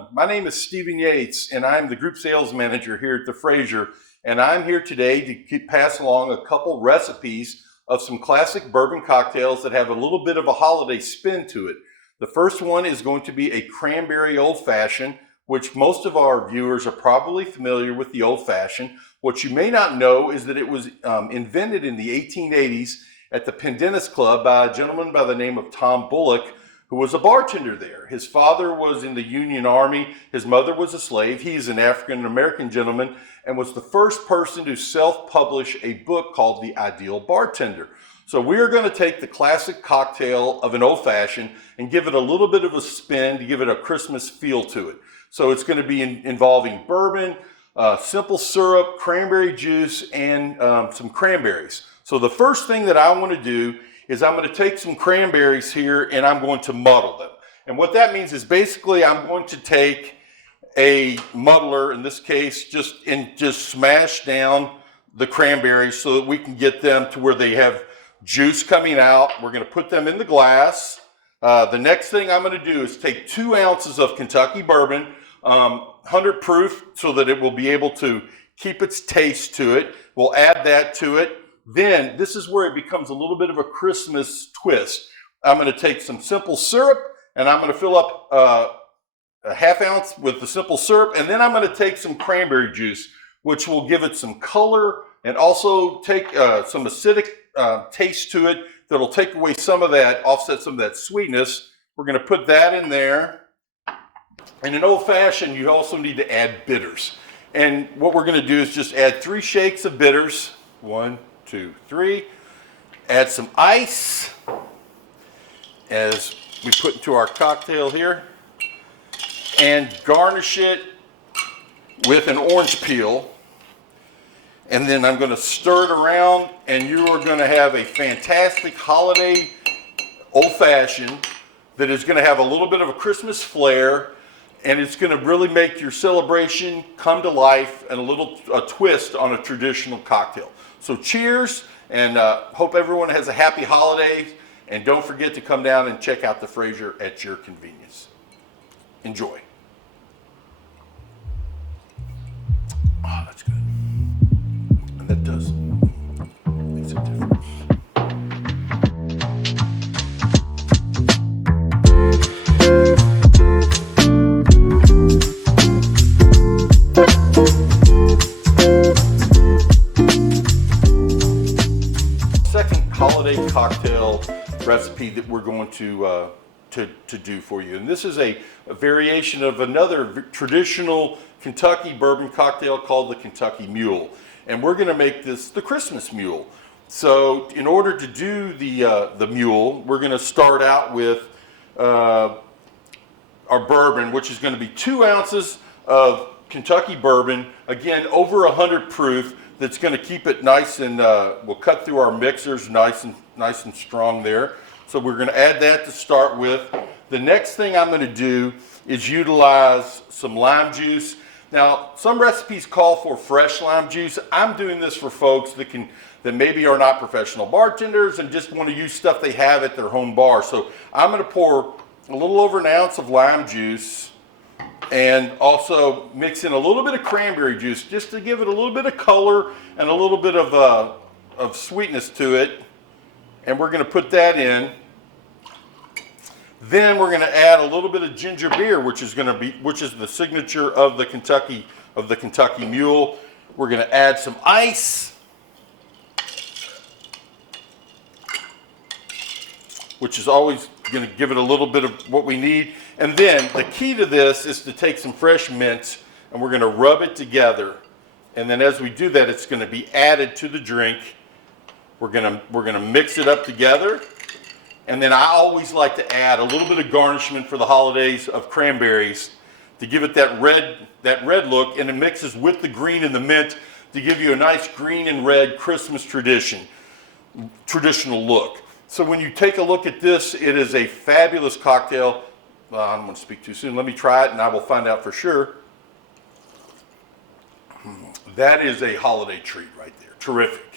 everyone. My name is Stephen Yates, and I'm the group sales manager here at the Frazier. And I'm here today to pass along a couple recipes of some classic bourbon cocktails that have a little bit of a holiday spin to it. The first one is going to be a Cranberry Old Fashioned, which most of our viewers are probably familiar with the Old Fashioned. What you may not know is that it was invented in the 1880s at the Pendennis Club by a gentleman by the name of Tom Bullock, who was a bartender there. His father was in the Union Army. His mother was a slave. He's an African-American gentleman and was the first person to self-publish a book called The Ideal Bartender. So we are going to take the classic cocktail of an old fashioned and give it a little bit of a spin to give it a Christmas feel to it. So it's going to be involving bourbon, simple syrup, cranberry juice, and some cranberries. So the first thing that I want to do is I'm going to take some cranberries here and I'm going to muddle them. And what that means is basically I'm going to take a muddler, in this case, just smash down the cranberries so that we can get them to where they have juice coming out. We're going to put them in the glass. The next thing I'm going to do is take 2 ounces of Kentucky bourbon, 100 proof, so that it will be able to keep its taste to it. We'll add that to it. Then this is where it becomes a little bit of a Christmas twist. I'm going to take some simple syrup and I'm going to fill up a half ounce with the simple syrup, and then I'm going to take some cranberry juice, which will give it some color and also take some acidic taste to it that'll take away some of that, offset some of that sweetness. We're going to put that in there. In an old fashioned, you also need to add bitters. And what we're going to do is just add 3 shakes of bitters. 1, 2, 3. Add some ice as we put into our cocktail here, and garnish it with an orange peel. And then I'm going to stir it around, and you are going to have a fantastic holiday old fashioned that is going to have a little bit of a Christmas flair, and it's going to really make your celebration come to life and a twist on a traditional cocktail. So cheers, and hope everyone has a happy holiday. And don't forget to come down and check out the Frazier at your convenience. Enjoy. Oh, that's good. And that does makes a difference. Holiday cocktail recipe that we're going to do for you, and this is a variation of another traditional Kentucky bourbon cocktail called the Kentucky Mule, and we're going to make this the Christmas Mule. So in order to do the Mule, we're going to start out with our bourbon, which is going to be 2 ounces of Kentucky bourbon, again over 100 proof. That's going to keep it nice, and we'll cut through our mixers nice and strong there. So we're going to add that to start with. The next thing I'm going to do is utilize some lime juice. Now, some recipes call for fresh lime juice. I'm doing this for folks that maybe are not professional bartenders and just want to use stuff they have at their home bar. So I'm going to pour a little over 1 ounce of lime juice, and also mix in a little bit of cranberry juice just to give it a little bit of color and a little bit of sweetness to it. And we're going to put that in. Then we're going to add a little bit of ginger beer, which is the signature of the Kentucky Mule. We're going to add some ice, which is always going to give it a little bit of what we need. And then the key to this is to take some fresh mint, and we're going to rub it together. And then as we do that, it's going to be added to the drink. We're going to mix it up together. And then I always like to add a little bit of garnishment for the holidays of cranberries to give it that red look, and it mixes with the green and the mint to give you a nice green and red Christmas traditional look. So when you take a look at this, it is a fabulous cocktail. I don't want to speak too soon. Let me try it and I will find out for sure. That is a holiday treat right there. Terrific.